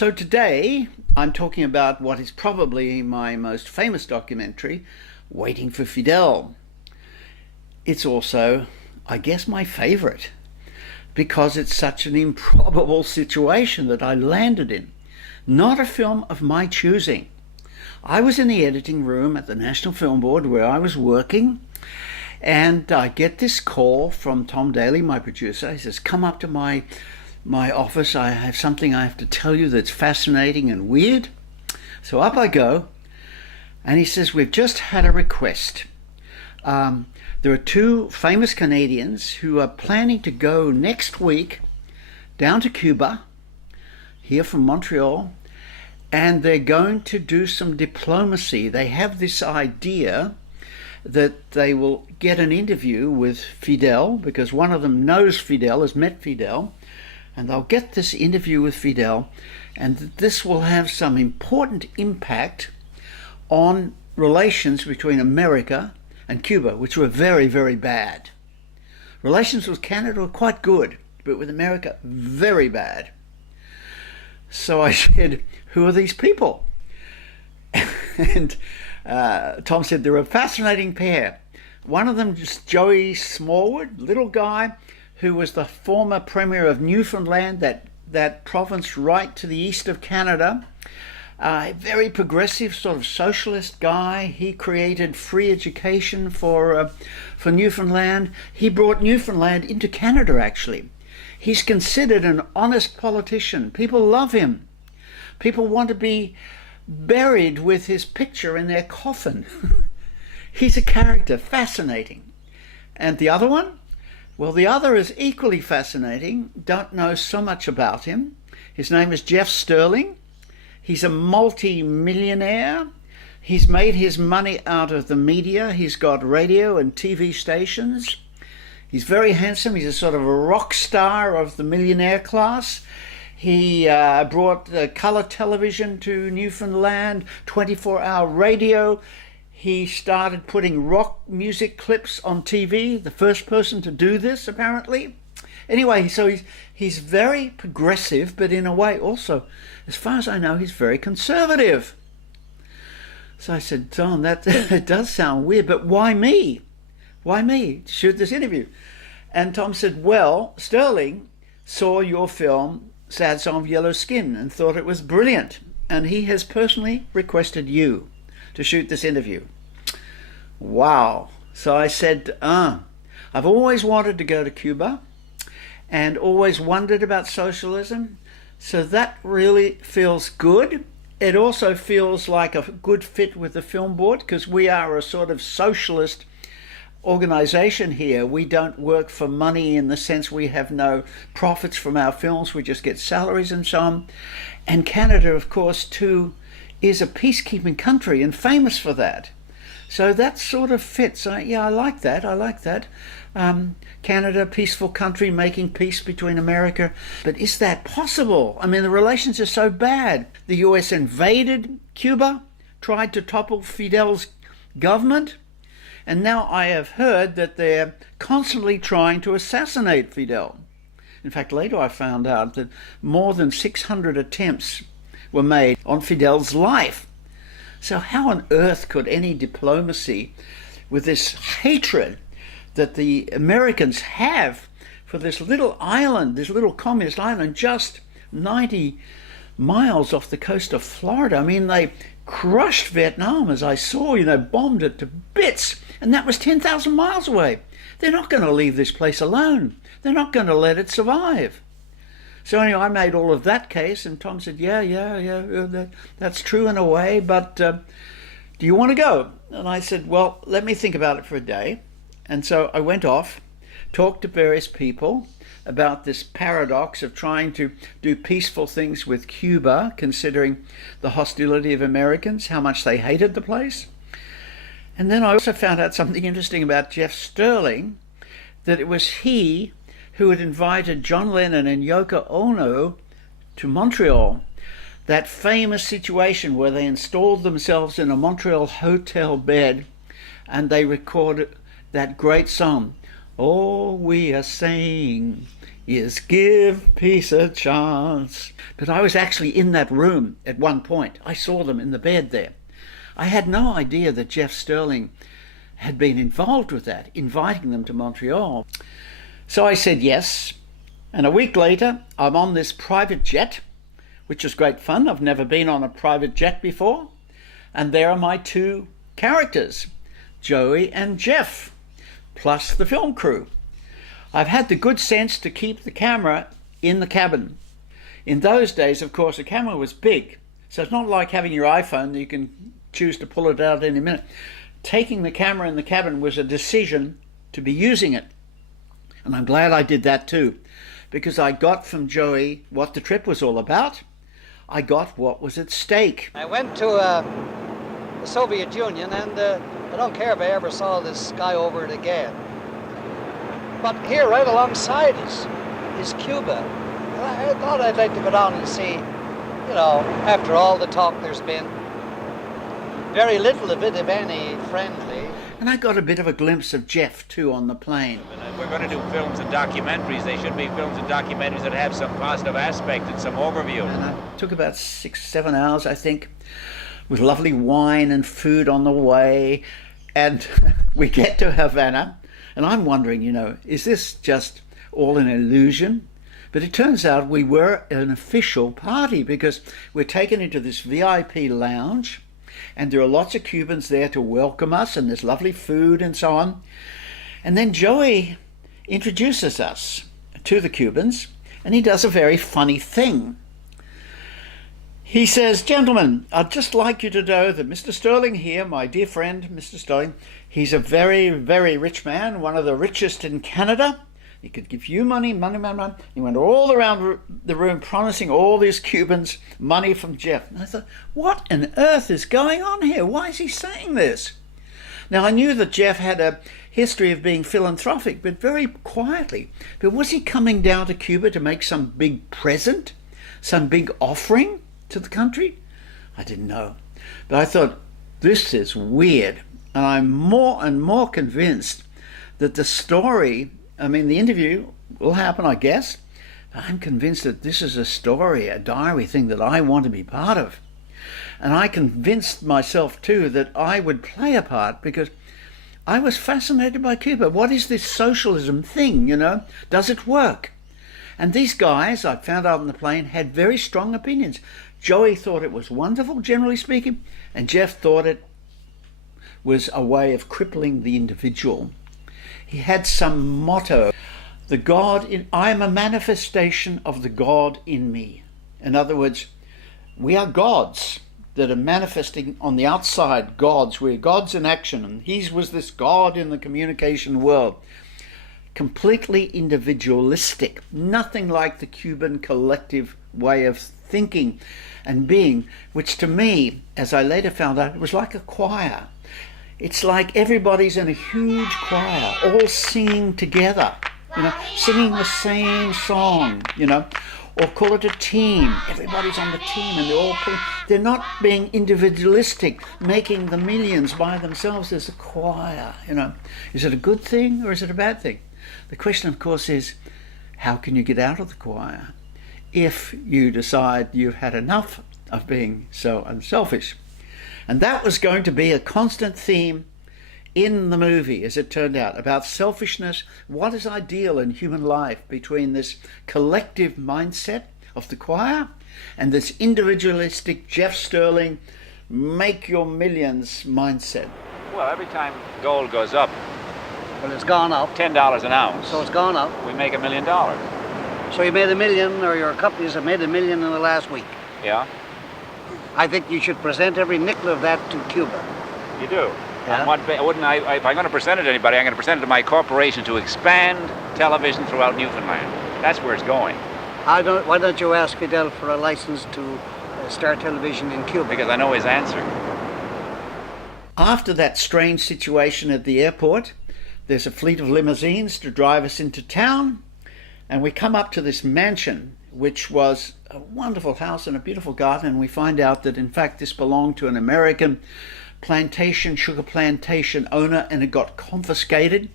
So today I'm talking about what is probably my most famous documentary, Waiting for Fidel. It's also, I guess, my favorite because it's such an improbable situation that I landed in. Not a film of my choosing. I was in the editing room at the National Film Board where I was working, and I get this call from Tom Daly, my producer. He says, "Come up to my office. I have something I have to tell you that's fascinating and weird." So up I go, and he says, "We've just had a request. There are two famous Canadians who are planning to go next week down to Cuba, here from Montreal, and they're going to do some diplomacy. They have this idea that they will get an interview with Fidel, because one of them knows Fidel, has met Fidel, and they'll get this interview with Fidel, and this will have some important impact on relations between America and Cuba, which were very, very bad. Relations with Canada were quite good, but with America, very bad." So I said, "Who are these people?" And Tom said, "They're a fascinating pair. One of them is Joey Smallwood, little guy who was the former Premier of Newfoundland, that province right to the east of Canada. A very progressive sort of socialist guy. He created free education for Newfoundland. He brought Newfoundland into Canada, actually. He's considered an honest politician. People love him. People want to be buried with his picture in their coffin." He's a character, fascinating. And the other one? Well, the other is equally fascinating. Don't know so much about him. His name is Jeff Sterling. He's a multi-millionaire. He's made his money out of the media. He's got radio and TV stations. He's very handsome. He's a sort of a rock star of the millionaire class. He brought color television to Newfoundland, 24-hour radio. He started putting rock music clips on TV, the first person to do this, apparently. Anyway, so he's very progressive, but in a way also, as far as I know, he's very conservative. So I said, "Tom, it does sound weird, but why me? Why me to shoot this interview?" And Tom said, "Well, Sterling saw your film, Sad Song of Yellow Skin, and thought it was brilliant. And he has personally requested you to shoot this interview." Wow. So I said, I've always wanted to go to Cuba and always wondered about socialism. So that really feels good. It also feels like a good fit with the film board, because we are a sort of socialist organization here. We don't work for money in the sense we have no profits from our films. We just get salaries and so on. And Canada, of course, too, is a peacekeeping country and famous for that. So that sort of fits. I like that. I like that. Canada, peaceful country, making peace between America. But is that possible? I mean, the relations are so bad. The US invaded Cuba, tried to topple Fidel's government, and now I have heard that they're constantly trying to assassinate Fidel. In fact, later I found out that more than 600 attempts were made on Fidel's life. So how on earth could any diplomacy, with this hatred that the Americans have for this little island, this little communist island, just 90 miles off the coast of Florida? I mean, they crushed Vietnam, as I saw, bombed it to bits, and that was 10,000 miles away. They're not going to leave this place alone. They're not going to let it survive. So anyway, I made all of that case, and Tom said, yeah, that's true in a way, but do you want to go? And I said, well, let me think about it for a day. And so I went off, talked to various people about this paradox of trying to do peaceful things with Cuba, considering the hostility of Americans, how much they hated the place. And then I also found out something interesting about Jeff Sterling, that it was he who had invited John Lennon and Yoko Ono to Montreal. That famous situation where they installed themselves in a Montreal hotel bed and they recorded that great song, "Oh, we are saying is give peace a chance. But I was actually in that room at one point. I saw them in the bed there. I had no idea that Jeff Sterling had been involved with that, inviting them to Montreal. So I said yes, and a week later I'm on this private jet, which is great fun. I've never been on a private jet before, and there are my two characters, Joey and Jeff, plus the film crew. I've had the good sense to keep the camera in the cabin. In those days, of course, the camera was big, so it's not like having your iPhone that you can choose to pull it out any minute. Taking the camera in the cabin was a decision to be using it. And I'm glad I did that too, because I got from Joey what the trip was all about. I got what was at stake. I went to the Soviet Union, and I don't care if I ever saw this sky over it again. But here, right alongside us, is Cuba. And I thought I'd like to go down and see, you know, after all the talk there's been, very little of it, if any, friendly. And I got a bit of a glimpse of Jeff too on the plane. If we're going to do films and documentaries, they should be films and documentaries that have some positive aspect and some overview. And it took about 6-7 hours, I think, with lovely wine and food on the way. And we get to Havana, and I'm wondering, you know, is this just all an illusion? But it turns out we were an official party, because we're taken into this VIP lounge, and there are lots of Cubans there to welcome us, and there's lovely food and so on. And then Joey introduces us to the Cubans, and he does a very funny thing. He says, "Gentlemen, I'd just like you to know that Mr. Sterling here, my dear friend, Mr. Sterling, he's a very, very rich man, one of the richest in Canada. He could give you money, money, money, money." He went all around the room promising all these Cubans money from Jeff. And I thought, what on earth is going on here? Why is he saying this? Now, I knew that Jeff had a history of being philanthropic, but very quietly. But was he coming down to Cuba to make some big present, some big offering to the country? I didn't know. But I thought, this is weird. And I'm more and more convinced that the story, I mean, the interview will happen, I guess. But I'm convinced that this is a story, a diary thing that I want to be part of. And I convinced myself, too, that I would play a part, because I was fascinated by Cuba. What is this socialism thing, you know? Does it work? And these guys, I found out on the plane, had very strong opinions. Joey thought it was wonderful, generally speaking, and Jeff thought it was a way of crippling the individual. He had some motto, I am a manifestation of the God in me. In other words, we are gods that are manifesting on the outside, gods. We're gods in action, and he was this God in the communication world. Completely individualistic, nothing like the Cuban collective way of thinking and being, which to me, as I later found out, it was like a choir. It's like everybody's in a huge choir, all singing together, you know, singing the same song, you know, or call it a team. Everybody's on the team, and they're not being individualistic, making the millions by themselves. There's a choir, you know. Is it a good thing or is it a bad thing? The question, of course, is how can you get out of the choir if you decide you've had enough of being so unselfish? And that was going to be a constant theme in the movie, as it turned out, about selfishness, what is ideal in human life between this collective mindset of the choir and this individualistic Jeff Sterling, make your millions mindset. Well, every time gold goes up, Well, it's gone up. $10 an ounce, So it's gone up. we make $1 million. So you made $1 million, or your companies have made $1 million in the last week. Yeah, I think you should present every nickel of that to Cuba. you do. Yeah. On what wouldn't I? If I'm going to present it to anybody, I'm going to present it to my corporation to expand television throughout Newfoundland. That's where it's going. Why don't you ask Fidel for a license to start television in Cuba? Because I know his answer. After that strange situation at the airport, there's a fleet of limousines to drive us into town, and we come up to this mansion, which was a wonderful house and a beautiful garden, and we find out that in fact this belonged to an American sugar plantation owner, and it got confiscated.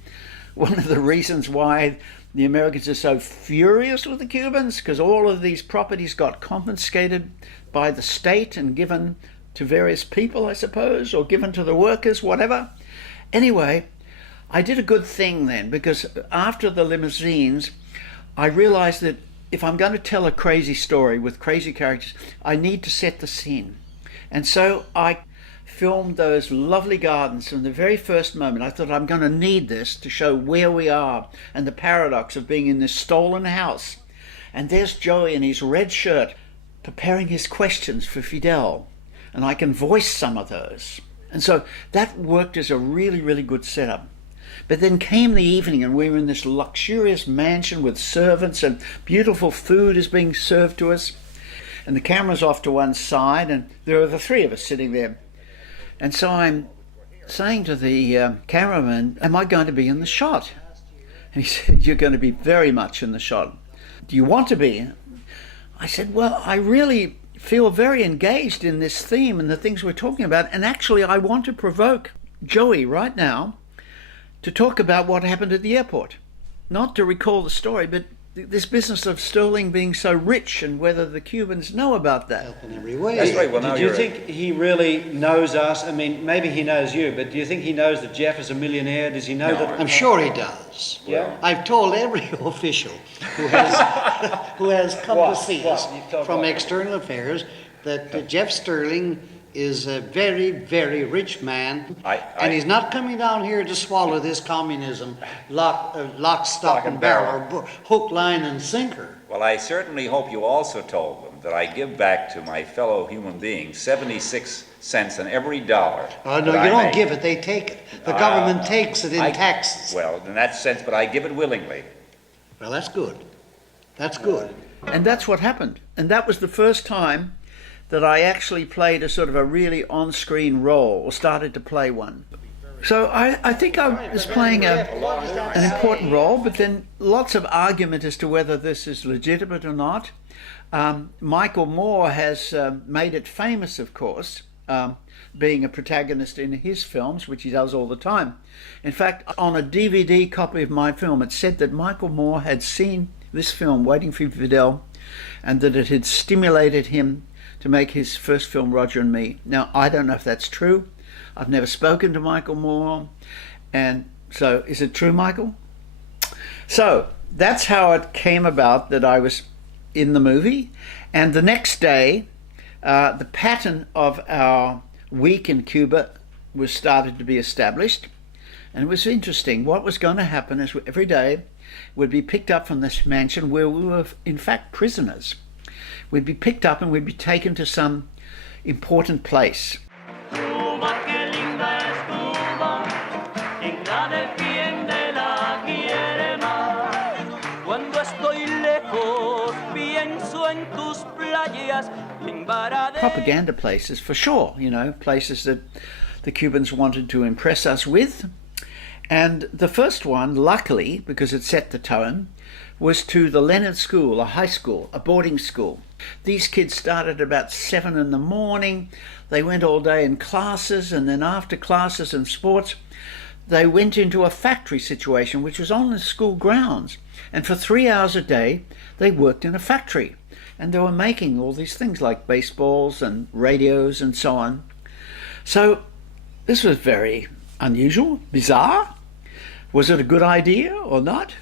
One of the reasons why the Americans are so furious with the Cubans because all of these properties got confiscated by the state and given to various people, I suppose, or given to the workers, whatever. Anyway, I did a good thing then, because after the limousines, I realized that if I'm going to tell a crazy story with crazy characters, I need to set the scene. And so I filmed those lovely gardens from the very first moment. I thought, I'm going to need this to show where we are and the paradox of being in this stolen house. And there's Joey in his red shirt preparing his questions for Fidel. And I can voice some of those. And so that worked as a really, really good setup. But then came the evening and we were in this luxurious mansion with servants and beautiful food is being served to us. And the camera's off to one side and there are the three of us sitting there. And so I'm saying to the cameraman, am I going to be in the shot? And he said, you're going to be very much in the shot. Do you want to be? I said, well, I really feel very engaged in this theme and the things we're talking about. And actually, I want to provoke Joey right now to talk about what happened at the airport. Not to recall the story, but this business of Sterling being so rich and whether the Cubans know about that. In every way. That's right. Well, now do you think he really knows us? I mean, maybe he knows you, but do you think he knows that Jeff is a millionaire? Does he know that? I'm sure he does. Yeah. I've told every official who has come to see us from External Affairs that Jeff Sterling is a very, very rich man, and he's not coming down here to swallow this communism lock, stock, and barrel, or hook, line, and sinker. Well, I certainly hope you also told them that I give back to my fellow human beings 76 cents on every dollar. Oh, no, you don't give it, they take it. The government takes it in taxes. Well, in that sense, but I give it willingly. Well, that's good. That's good. And that's what happened. And that was the first time that I actually played a sort of a really on-screen role, or started to play one. So I think I was playing an important role, but then lots of argument as to whether this is legitimate or not. Michael Moore has made it famous, of course, being a protagonist in his films, which he does all the time. In fact, on a DVD copy of my film, it said that Michael Moore had seen this film, Waiting for Fidel, and that it had stimulated him to make his first film, Roger and Me. Now, I don't know if that's true. I've never spoken to Michael Moore. And so, is it true, Michael? So, that's how it came about that I was in the movie. And the next day, the pattern of our week in Cuba was started to be established. And it was interesting. What was going to happen is every day we'd be picked up from this mansion where we were, in fact, prisoners. We'd be picked up and we'd be taken to some important place. Propaganda places, for sure, you know, places that the Cubans wanted to impress us with. And the first one, luckily, because it set the tone, was to the Leonard School, a high school, a boarding school. These kids started about 7 in the morning. They went all day in classes, and then after classes and sports, they went into a factory situation, which was on the school grounds. And for 3 hours a day, they worked in a factory. And they were making all these things like baseballs and radios and so on. So this was very unusual, bizarre. Was it a good idea or not?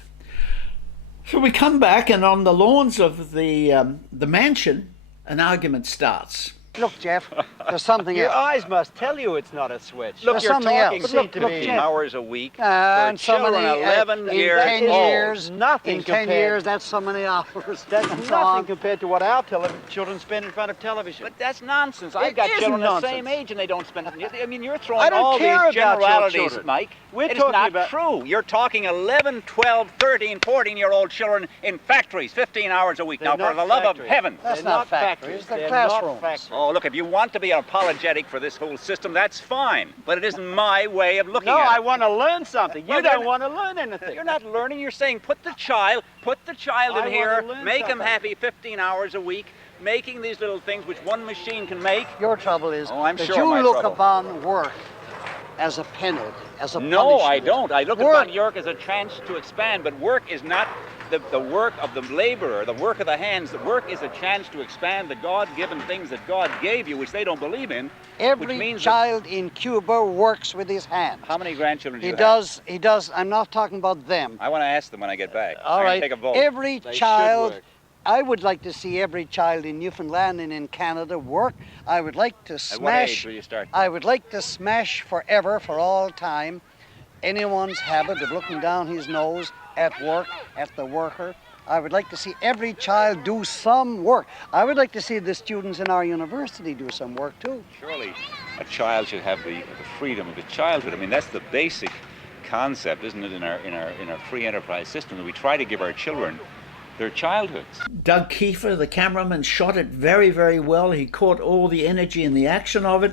So we come back, and on the lawns of the mansion, an argument starts. Look, Jeff, there's something Your else. eyes must tell you it's not a switch. Look, Look, there's you're something talking else. 15 hours a week And for so children many, 11 in years 10 old. years, Nothing in 10 compared. years, that's so many hours. That's and so nothing on. compared to what our children spend in front of television. But that's nonsense. I've It got isn't children the nonsense. same age and they don't spend. I mean, you're throwing I don't all care these about your generalities, children. Mike. We're It is talking not about- true. You're talking 11, 12, 13, 14-year-old children in factories, 15 hours a week. They're Now, for not the love factories. of heaven. That's They're not factories, they're They're classrooms. not factories. Oh, look, if you want to be apologetic for this whole system, that's fine. But it isn't my way of looking No, at it. I want to learn something. You Well, don't then- want to learn anything. You're not learning. You're saying put the child I in wanna here, learn make him something. happy 15 hours a week, making these little things which one machine can make. Your trouble is Oh, I'm that sure you my look trouble. upon work as a penalty, as a No, I punishment. don't. I look Work. upon work as a chance to expand, but work is not the work of the laborer, the work of the hands. The work is a chance to expand the God-given things that God gave you, which they don't believe in. which Every means that- child in Cuba works with his hands. How many grandchildren do He you have? does. I'm not talking about them. I want to ask them when I get back. All I'm right. gonna take a vote. Every They should child, work. I would like to see every child in Newfoundland and in Canada work. I would like to At what age smash. will you start? I would like to smash forever, for all time, anyone's habit of looking down his nose at work, at the worker. I would like to see every child do some work. I would like to see the students in our university do some work too. Surely a child should have the freedom of the childhood. I mean, that's the basic concept, isn't it, in our free enterprise system, that we try to give our children their childhoods. Doug Kiefer, the cameraman, shot it very, very well. He caught all the energy and the action of it.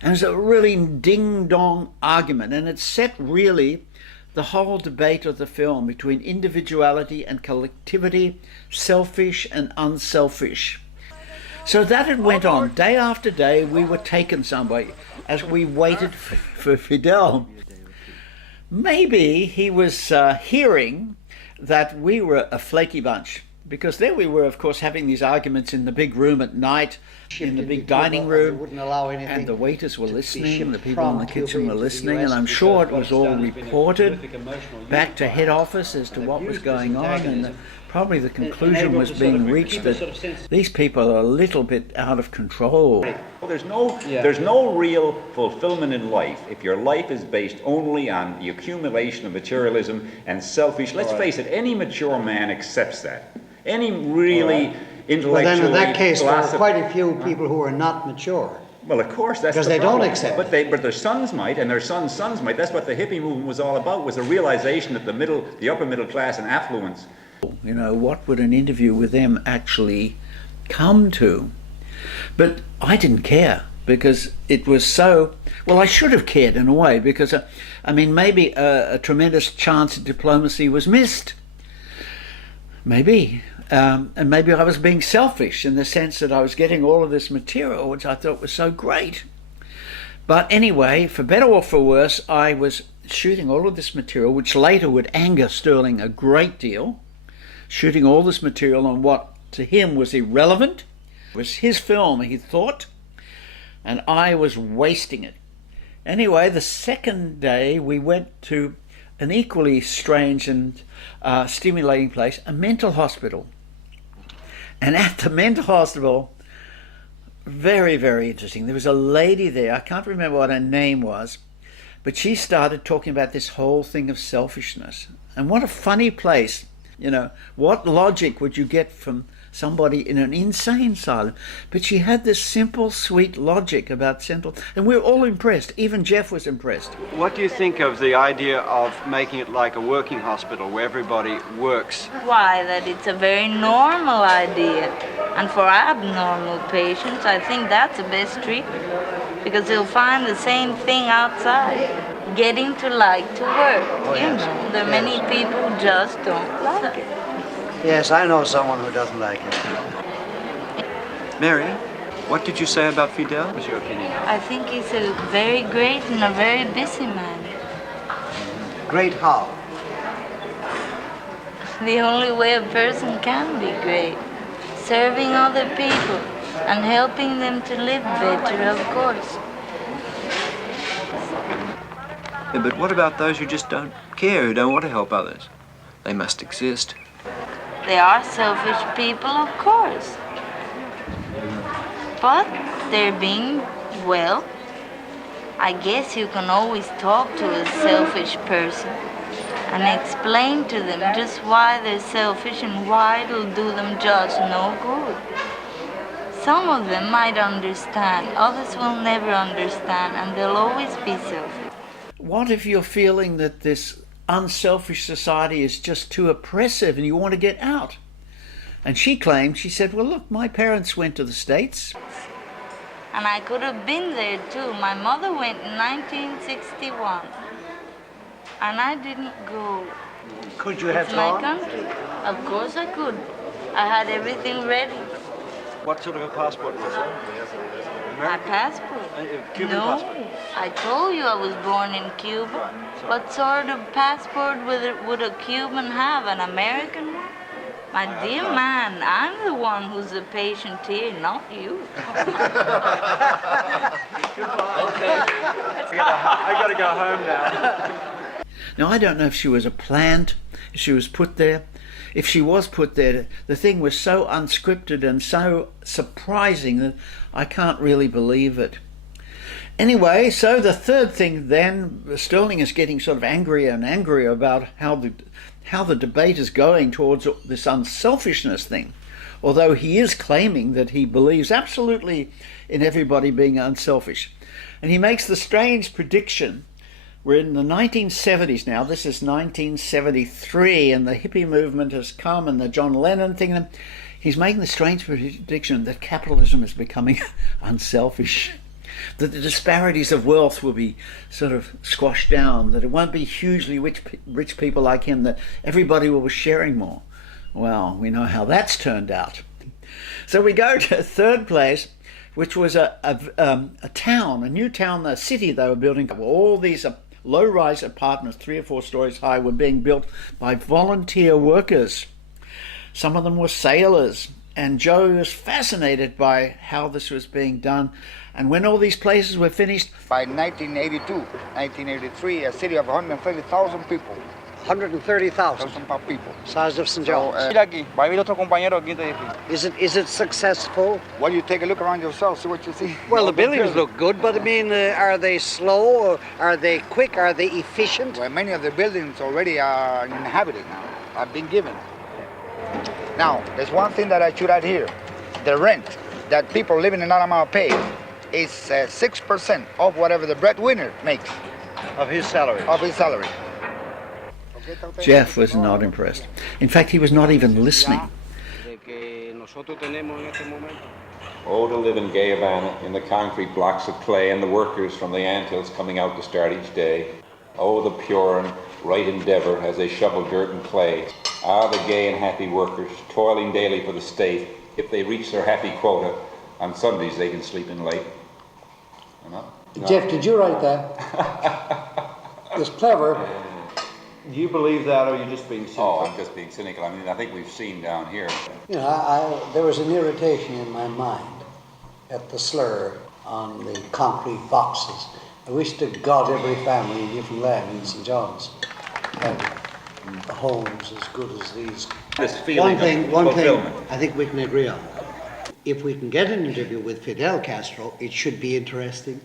And it was a really ding-dong argument. And it set really the whole debate of the film between individuality and collectivity, selfish and unselfish. So that it went on. Day after day, we were taken somewhere as we waited for Fidel. Maybe he was hearing that we were a flaky bunch, because there we were, of course, having these arguments in the big room at night, in the big dining room, Wouldn't allow anything and the waiters were to be listening, shipped the people in the from Cuba kitchen were into the listening, US and I'm because sure it what was it's all done has been a reported terrific emotional back to unifier. head office as to And what they've was used this going on, and antagonism probably the conclusion able was to sort being of reached keep a that sort of sense- these people are a little bit out of control. Well, there's no real fulfillment in life if your life is based only on the accumulation of materialism and selfish. Let's face it, any mature man accepts that. Any really Well, intellectually then in that case, there are philosoph- quite a few people who are not mature. Well, of course, that's Because the they don't problem. accept But their sons might, and their sons' might. That's what the hippie movement was all about, was a realization that the upper middle class and affluence. You know, what would an interview with them actually come to? But I didn't care, because it was so, well, I should have cared in a way, because, I mean, maybe a tremendous chance at diplomacy was missed. Maybe. And maybe I was being selfish in the sense that I was getting all of this material, which I thought was so great. But anyway, for better or for worse, I was shooting all of this material, which later would anger Sterling a great deal, shooting all this material on what to him was irrelevant. It was his film, he thought, and I was wasting it. Anyway, the second day we went to an equally strange and stimulating place, a mental hospital. And at the mental hospital, very, very interesting, there was a lady there, I can't remember what her name was, but she started talking about this whole thing of selfishness. And what a funny place, you know, what logic would you get from somebody in an insane asylum? But she had this simple, sweet logic about central, and we were all impressed. Even Jeff was impressed. What do you think of the idea of making it like a working hospital where everybody works? Why, that it's a very normal idea. And for abnormal patients, I think that's the best treatment. Because they'll find the same thing outside. Getting to like to work. You know, there are many people who just don't like it. Yes, I know someone who doesn't like it. Mary, what did you say about Fidel? What's your opinion? I think he's a very great and a very busy man. Great how? The only way a person can be great. Serving other people and helping them to live better, of course. Yeah, but what about those who just don't care, who don't want to help others? They must exist. They are selfish people, of course. But they're being, well, I guess you can always talk to a selfish person and explain to them just why they're selfish and why it'll do them just no good. Some of them might understand, others will never understand, and they'll always be selfish. What if you're feeling that this unselfish society is just too oppressive and you want to get out? And she claimed, she said, well, look, my parents went to the States. And I could have been there too. My mother went in 1961. And I didn't go. Could you have It's my gone? country. Of course I could. I had everything ready. What sort of a passport was it? My passport? Cuban No, passport? I told you I was born in Cuba. What sort of passport would a Cuban have? An American one? My dear man, I'm the one who's the patient here, not you. I gotta go home now. Now, I don't know if she was a plant, if she was put there. If she was put there, the thing was so unscripted and so surprising that I can't really believe it. Anyway, so the third thing then, Sterling is getting sort of angrier and angrier about how the debate is going towards this unselfishness thing, although he is claiming that he believes absolutely in everybody being unselfish. And he makes the strange prediction. We're in the 1970s now. This is 1973, and the hippie movement has come, and the John Lennon thing. He's making the strange prediction that capitalism is becoming unselfish, that the disparities of wealth will be sort of squashed down, that it won't be hugely rich people like him, that everybody will be sharing more. Well, we know how that's turned out. So we go to third place, which was a town, a new town, a city they were building. All these low-rise apartments, 3 or 4 stories high, were being built by volunteer workers. Some of them were sailors, and Joe was fascinated by how this was being done. And when all these places were finished, by 1982, 1983, a city of 130,000 people. 130,000. People. Size of St. John's. Is it successful? Well, you take a look around yourself, see what you see. Well, the buildings look good, but I mean, are they slow? Or are they quick? Are they efficient? Well, many of the buildings already are inhabited now, have been given. Now, there's one thing that I should add here. The rent that people living in Alamo pay is 6% of whatever the breadwinner makes. Of his salary. Of his salary. Jeff was not impressed. In fact, he was not even listening. Oh, to live in Gay Havana, in the concrete blocks of clay, and the workers from the anthills coming out to start each day. Oh, the pure and right endeavor as they shovel dirt and clay. Ah, the gay and happy workers, toiling daily for the state. If they reach their happy quota, on Sundays they can sleep in late. No? Jeff, did you write that? It's clever. Do you believe that, or are you just being cynical? Oh, I'm just being cynical. I mean, I think we've seen down here. You know, there was an irritation in my mind at the slur on the concrete boxes. I wish to God every family in Newfoundland in St. John's had homes as good as these. This feeling of fulfillment. I think we can agree on. If we can get an interview with Fidel Castro, it should be interesting.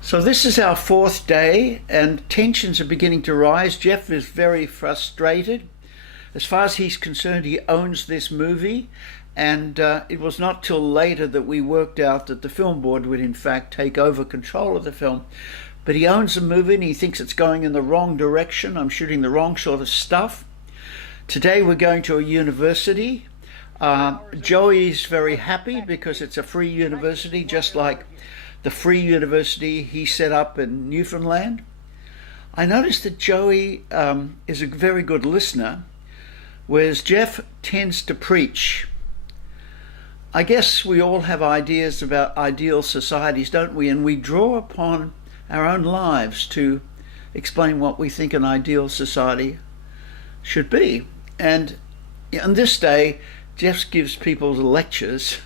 So this is our 4th day, and tensions are beginning to rise. Jeff is very frustrated. As far as he's concerned, he owns this movie, and it was not till later that we worked out that the film board would in fact take over control of the film. But he owns the movie and he thinks it's going in the wrong direction. I'm shooting the wrong sort of stuff. Today we're going to a university. Joey's very happy because it's a free university, just like the free university he set up in Newfoundland. I noticed that Joey is a very good listener, whereas Jeff tends to preach. I guess we all have ideas about ideal societies, don't we? And we draw upon our own lives to explain what we think an ideal society should be. And on this day, Jeff gives people lectures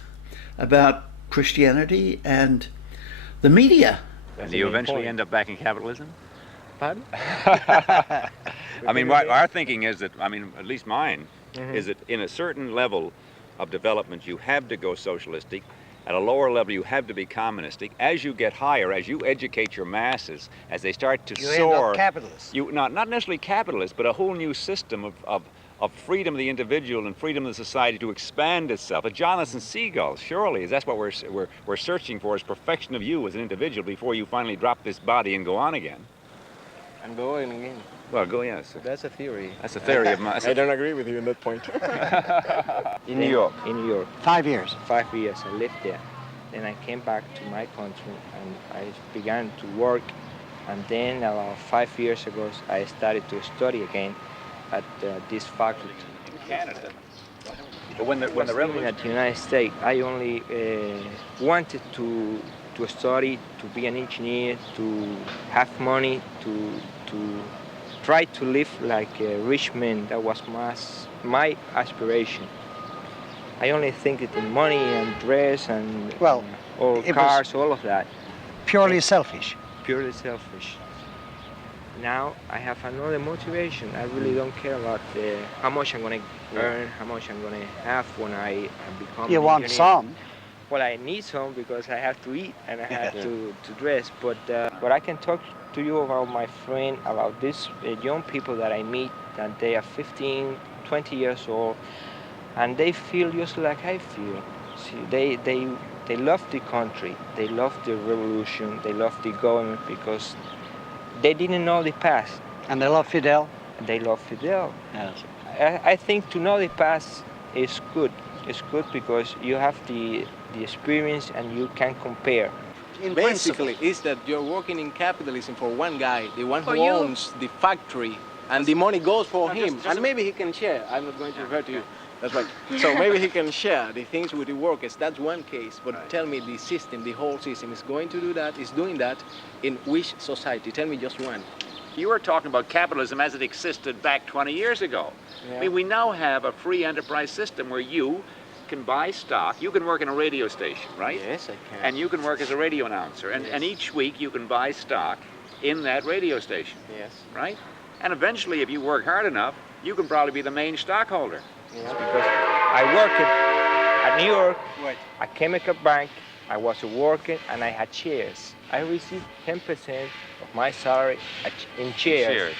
about Christianity and the media. And do you eventually end up back in capitalism? Pardon? I mean, our thinking is that, I mean, at least mine, is that in a certain level of development, you have to go socialistic. At a lower level, you have to be communistic. As you get higher, as you educate your masses, as they start to soar, end up capitalist. Not necessarily capitalist, but a whole new system of freedom of the individual and freedom of the society to expand itself. A Jonathan Seagull, surely, that's what we're searching for, is perfection of you as an individual before you finally drop this body and go on again. And go on again. Well, go, yes. That's a theory. That's a theory of mine. I don't agree with you on that point. In New York? In New York. 5 years. 5 years I lived there. Then I came back to my country and I began to work. And then about 5 years ago, I started to study again at this faculty. In Canada. But when the revolution at the United States, I only wanted to to study, to be an engineer, to have money, to try to live like a rich man. That was my aspiration. I only think it in money and dress and Well, all it cars, all of that. Purely selfish. Purely selfish. Now I have another motivation. I really don't care about how much I'm going to earn, how much I'm going to have when I become You an want engineer. some. Well, I need some because I have to eat and I have to dress. But I can talk to you about my friend, about these young people that I meet, that they are 15, 20 years old, and they feel just like I feel. See, they love the country, they love the revolution, they love the government because they didn't know the past. And they love Fidel. And they love Fidel. Yes. I think to know the past is good. It's good because you have the experience and you can compare. Basically, is that you're working in capitalism for one guy, the one who For you. owns the factory, and the money goes for him, and maybe he can share. I'm not going to refer to you. That's right. So maybe he can share the things with the workers. That's one case. But tell me, the system, the whole system, is going to do that? Is doing that in which society? Tell me just one. You were talking about capitalism as it existed back 20 years ago. Yeah. I mean, we now have a free enterprise system where you can buy stock. You can work in a radio station, right? Yes, I can. And you can work as a radio announcer. And each week you can buy stock in that radio station, Yes. right? And eventually, if you work hard enough, you can probably be the main stockholder. Yes, because I worked at New York, Right. at Chemical Bank, I was working and I had shares. I received 10% of my salary in shares.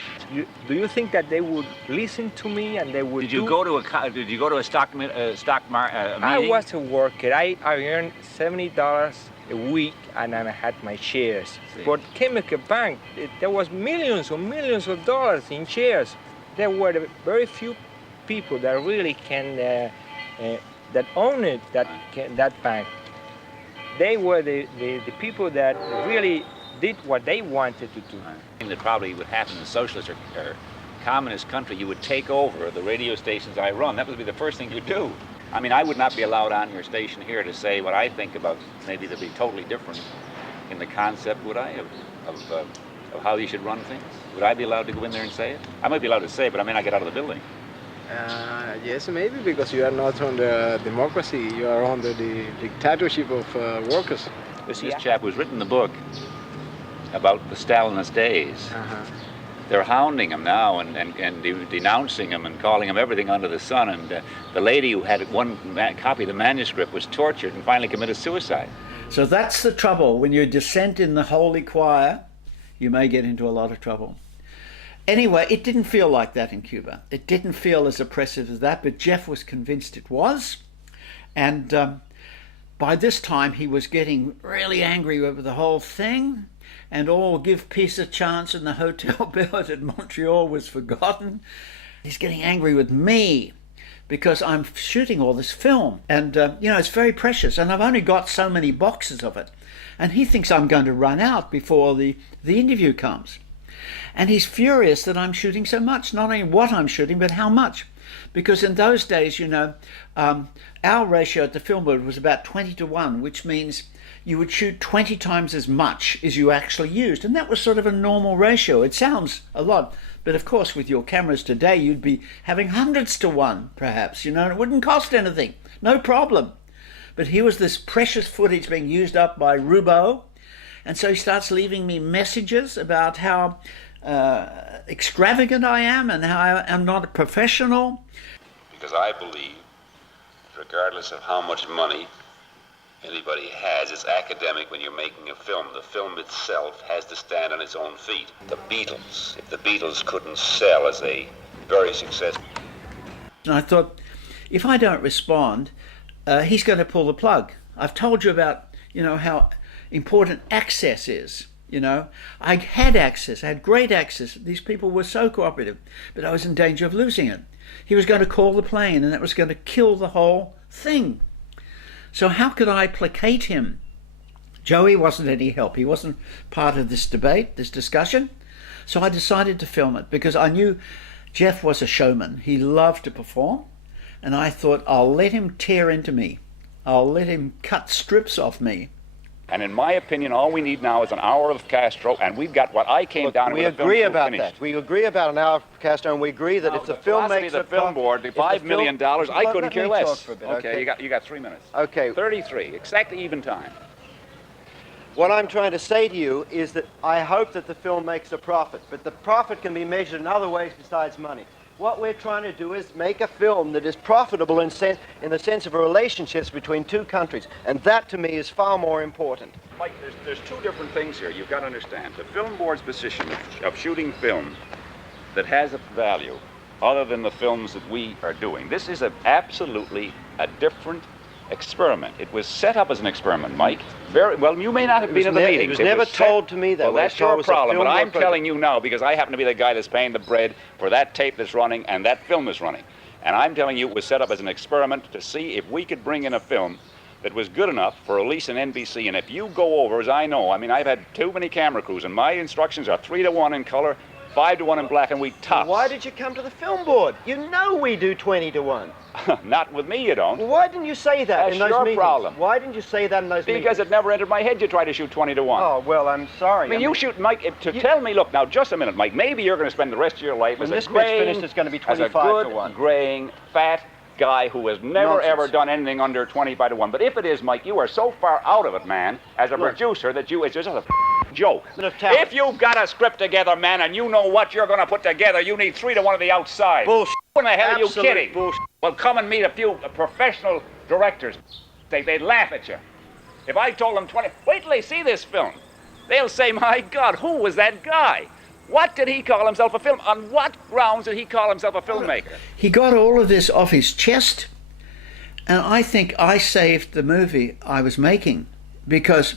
Do you think that they would listen to me and they would Did you go to a stock meeting? I was a worker. I earned $70 a week and then I had my shares. See. But Chemical Bank, there was millions of dollars in shares. There were very few people that really can, that owned that bank. They were the people that really did what they wanted to do. The thing that probably would happen in a socialist or communist country, you would take over the radio stations I run. That would be the first thing you'd do. I mean, I would not be allowed on your station here to say what I think about, maybe they'd be totally different in the concept, would I, of how you should run things? Would I be allowed to go in there and say it? I might be allowed to say it, but I may not get out of the building. Yes, maybe, because you are not under democracy, you are under the dictatorship of workers. This chap who's written the book about the Stalinist days. They're hounding him now and denouncing him and calling him everything under the sun. And the lady who had one copy of the manuscript was tortured and finally committed suicide. So that's the trouble. When you dissent in the holy choir, you may get into a lot of trouble. Anyway, it didn't feel like that in Cuba. It didn't feel as oppressive as that, but Jeff was convinced it was. And by this time, he was getting really angry over the whole thing. And all give peace a chance, and the hotel bill at Montreal was forgotten. He's getting angry with me because I'm shooting all this film. And, it's very precious. And I've only got so many boxes of it. And he thinks I'm going to run out before the interview comes. And he's furious that I'm shooting so much, not only what I'm shooting, but how much. Because in those days, our ratio at the film board was about 20-1, which means you would shoot 20 times as much as you actually used. And that was sort of a normal ratio. It sounds a lot, but of course with your cameras today, you'd be having 100s-to-1, perhaps, and it wouldn't cost anything, no problem. But here was this precious footage being used up by Rubo, and so he starts leaving me messages about how extravagant I am and how I'm not a professional. Because I believe, regardless of how much money anybody has, it's academic when you're making a film. The film itself has to stand on its own feet. The Beatles, if the Beatles couldn't sell as a very successful... And I thought, if I don't respond, he's going to pull the plug. I've told you about, how important access is. I had access, I had great access. These people were so cooperative, but I was in danger of losing it. He was going to call the plane, and that was going to kill the whole thing. So how could I placate him? Joey wasn't any help. He wasn't part of this debate, this discussion. So I decided to film it because I knew Jeff was a showman. He loved to perform. And I thought, I'll let him tear into me. I'll let him cut strips off me. And in my opinion, all we need now is an hour of Castro, and we've got what I came down We with a film agree crew about finished. that. We agree about an hour of Castro, and we agree that if the film makes the film board, the $5 million, I couldn't care Let me less. talk for a bit, okay? You got 3 minutes. Okay. 33, exactly even time. What I'm trying to say to you is that I hope that the film makes a profit, but the profit can be measured in other ways besides money. What we're trying to do is make a film that is profitable in the sense of relationships between two countries, and that to me is far more important. Mike, there's two different things here you've got to understand. The film board's position of shooting film that has a value other than the films that we are doing. This is absolutely a different experiment. It was set up as an experiment, Mike. Very well, you may not have been at the meeting. It was never told to me that well, way. that's your problem, but I'm board telling you now because I happen to be the guy that's paying the bread for that tape that's running and that film is running. And I'm telling you it was set up as an experiment to see if we could bring in a film that was good enough for release in NBC. And if you go over, as I know, I mean, I've had too many camera crews, and my instructions are 3-to-1 in color, 5-to-1 in black and white tops. Why did you come to the film board? You know we do 20-to-1. Not with me, you don't. Well, why didn't you say that in those your meetings? problem. Why didn't you say that in those meetings? Because it never entered my head you try to shoot 20-to-1. Oh, well, I'm sorry. I mean, you shoot, Mike, tell me, look, now, just a minute, Mike, maybe you're going to spend the rest of your life when as this a graying, bit's finished, it's going to be as a 25-to-1. good, graying, fat guy who has never, Nonsense. ever done anything under 25-to-1. But if it is, Mike, you are so far out of it, man, as a producer, that it's just a joke. If you've got a script together, man, and you know what you're going to put together, you need 3-to-1 on the outside. Bullshit. When the hell Absolute are you kidding? Bullshit. Well, come and meet a few professional directors. They'd laugh at you. If I told them 20, wait till they see this film. They'll say, my God, who was that guy? What did he call himself a film? On what grounds did he call himself a filmmaker? He got all of this off his chest, and I think I saved the movie I was making, because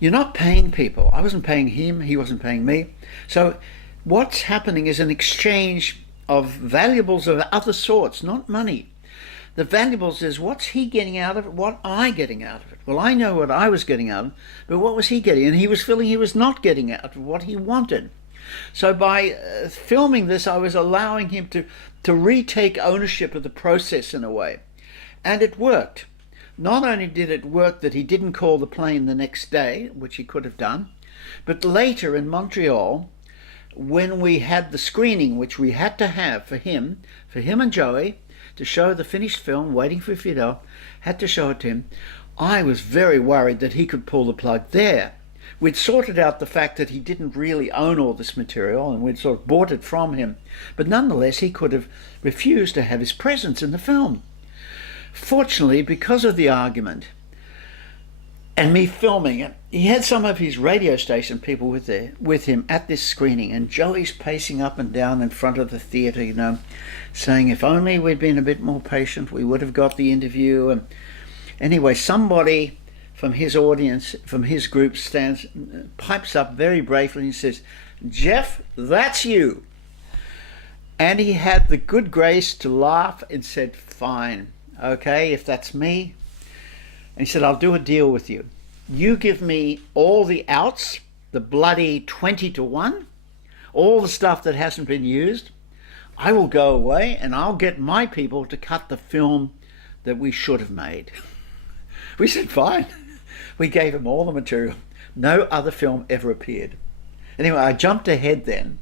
you're not paying people. I wasn't paying him, he wasn't paying me. So what's happening is an exchange of valuables of other sorts, not money. The valuables is what's he getting out of it, what am I getting out of it. Well, I know what I was getting out of it, but what was he getting? And he was feeling he was not getting out of what he wanted. So by filming this, I was allowing him to retake ownership of the process in a way. And it worked. Not only did it work that he didn't call the plane the next day, which he could have done, but later in Montreal, when we had the screening, which we had to have for him and Joey, to show the finished film, Waiting for Fidel, had to show it to him, I was very worried that he could pull the plug there. We'd sorted out the fact that he didn't really own all this material, and we'd sort of bought it from him, but nonetheless he could have refused to have his presence in the film. Fortunately, because of the argument and me filming it, he had some of his radio station people with him at this screening, and Joey's pacing up and down in front of the theatre, you know, saying if only we'd been a bit more patient, we would have got the interview. And anyway, somebody from his audience, from his group, pipes up very bravely and says, "Jeff, that's you." And he had the good grace to laugh and said, "Fine, okay, if that's me." And he said, "I'll do a deal with you. You give me all the outs, the bloody 20-to-1, all the stuff that hasn't been used. I will go away and I'll get my people to cut the film that we should have made." We said, fine. We gave him all the material. No other film ever appeared. Anyway, I jumped ahead then,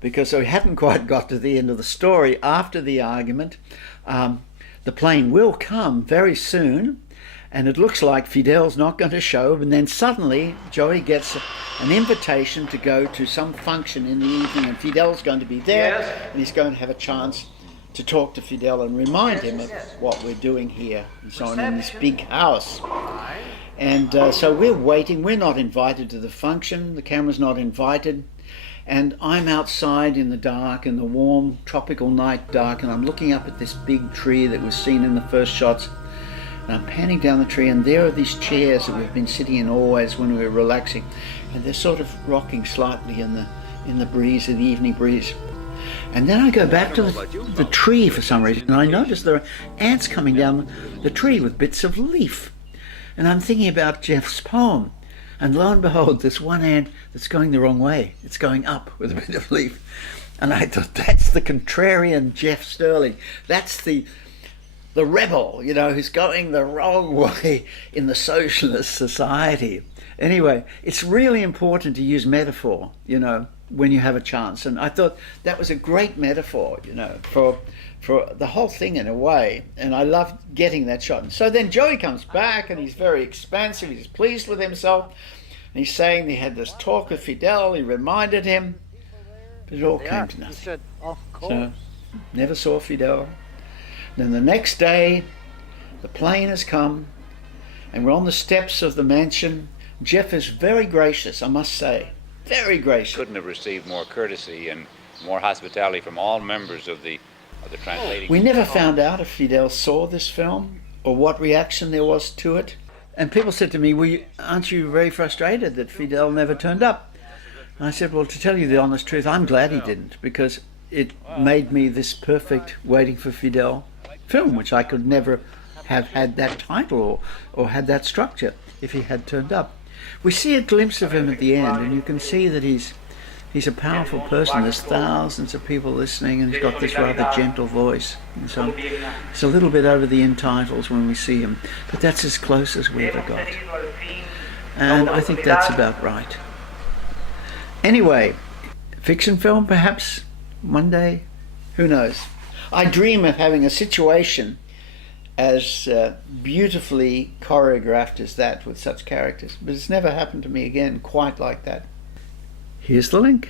because we hadn't quite got to the end of the story. After the argument, the plane will come very soon, and it looks like Fidel's not going to show, and then suddenly Joey gets an invitation to go to some function in the evening, and Fidel's going to be there, and he's going to have a chance to talk to Fidel and remind him of what we're doing here and so on in this big house. And so we're waiting. We're not invited to the function. The camera's not invited. And I'm outside in the dark, in the warm tropical night dark, and I'm looking up at this big tree that was seen in the first shots. And I'm panning down the tree, and there are these chairs that we've been sitting in always when we were relaxing, and they're sort of rocking slightly in the breeze, in the evening breeze. And then I go back to the tree for some reason, and I notice there are ants coming down the tree with bits of leaf. And I'm thinking about Jeff's poem, and lo and behold, there's one ant that's going the wrong way. It's going up with a bit of leaf. And I thought, that's the contrarian Jeff Sterling. That's the rebel, you know, who's going the wrong way in the socialist society. Anyway, it's really important to use metaphor, you know, when you have a chance. And I thought that was a great metaphor, you know, for the whole thing in a way. And I loved getting that shot. And so then Joey comes back and he's very expansive. He's pleased with himself. And he's saying he had this talk with Fidel. He reminded him. But it all came to nothing. He said, of course. So, never saw Fidel. Then the next day, the plane has come. And we're on the steps of the mansion. Jeff is very gracious, I must say. Very gracious. Couldn't have received more courtesy and more hospitality from all members of the translating. We never found out if Fidel saw this film or what reaction there was to it. And people said to me, aren't you very frustrated that Fidel never turned up? And I said, well, to tell you the honest truth, I'm glad he didn't, because it made me this perfect Waiting for Fidel film, which I could never have had that title or had that structure if he had turned up. We see a glimpse of him at the end, and you can see that he's a powerful person. There's thousands of people listening, and he's got this rather gentle voice. And so it's a little bit over the end titles when we see him, but that's as close as we ever got. And I think that's about right. Anyway, fiction film perhaps one day, who knows? I dream of having a situation as beautifully choreographed as that with such characters, but it's never happened to me again quite like that. Here's the link.